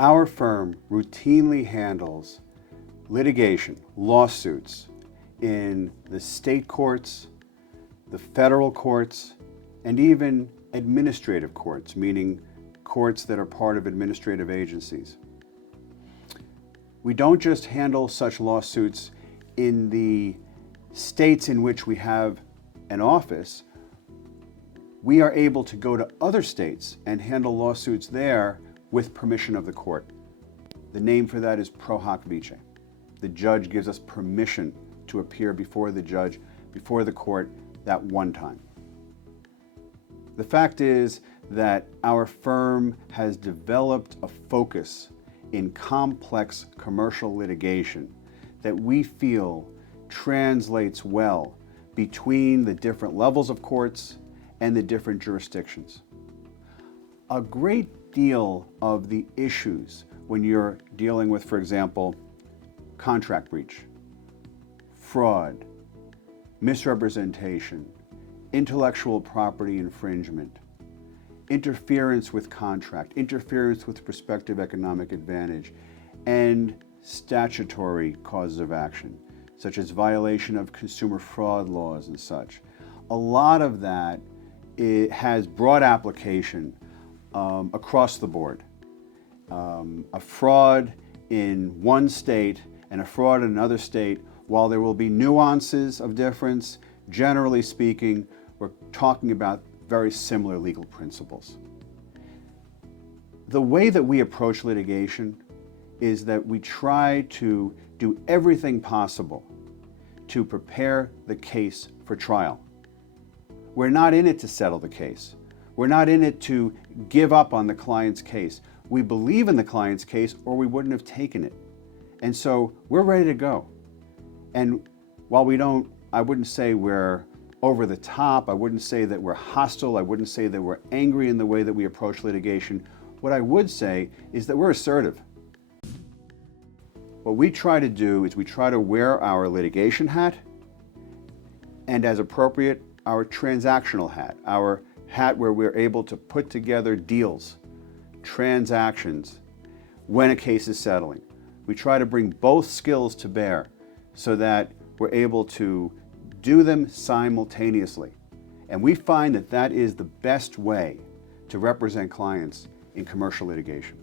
Our firm routinely handles litigation, lawsuits in the state courts, the federal courts, and even administrative courts, meaning courts that are part of administrative agencies. We don't just handle such lawsuits in the states in which we have an office. We are able to go to other states and handle lawsuits there with permission of the court. The name for that is pro hac vice. The judge gives us permission to appear before the judge, before the court, that one time. The fact is that our firm has developed a focus in complex commercial litigation that we feel translates well between the different levels of courts and the different jurisdictions. A great deal of the issues when you're dealing with, for example, contract breach, fraud, misrepresentation, intellectual property infringement, interference with contract, interference with prospective economic advantage, and statutory causes of action, such as violation of consumer fraud laws and such. A lot of that has broad application across the board. A fraud in one state and a fraud in another state, while there will be nuances of difference, generally speaking, we're talking about very similar legal principles. The way that we approach litigation is that we try to do everything possible to prepare the case for trial. We're not in it to settle the case. We're not in it to give up on the client's case. We believe in the client's case or we wouldn't have taken it. And so we're ready to go. And while I wouldn't say we're over the top, I wouldn't say that we're hostile, I wouldn't say that we're angry in the way that we approach litigation. What I would say is that we're assertive. What we try to do is we try to wear our litigation hat and, as appropriate, our transactional hat, our hat where we're able to put together deals, transactions, when a case is settling. We try to bring both skills to bear so that we're able to do them simultaneously. And we find that that is the best way to represent clients in commercial litigation.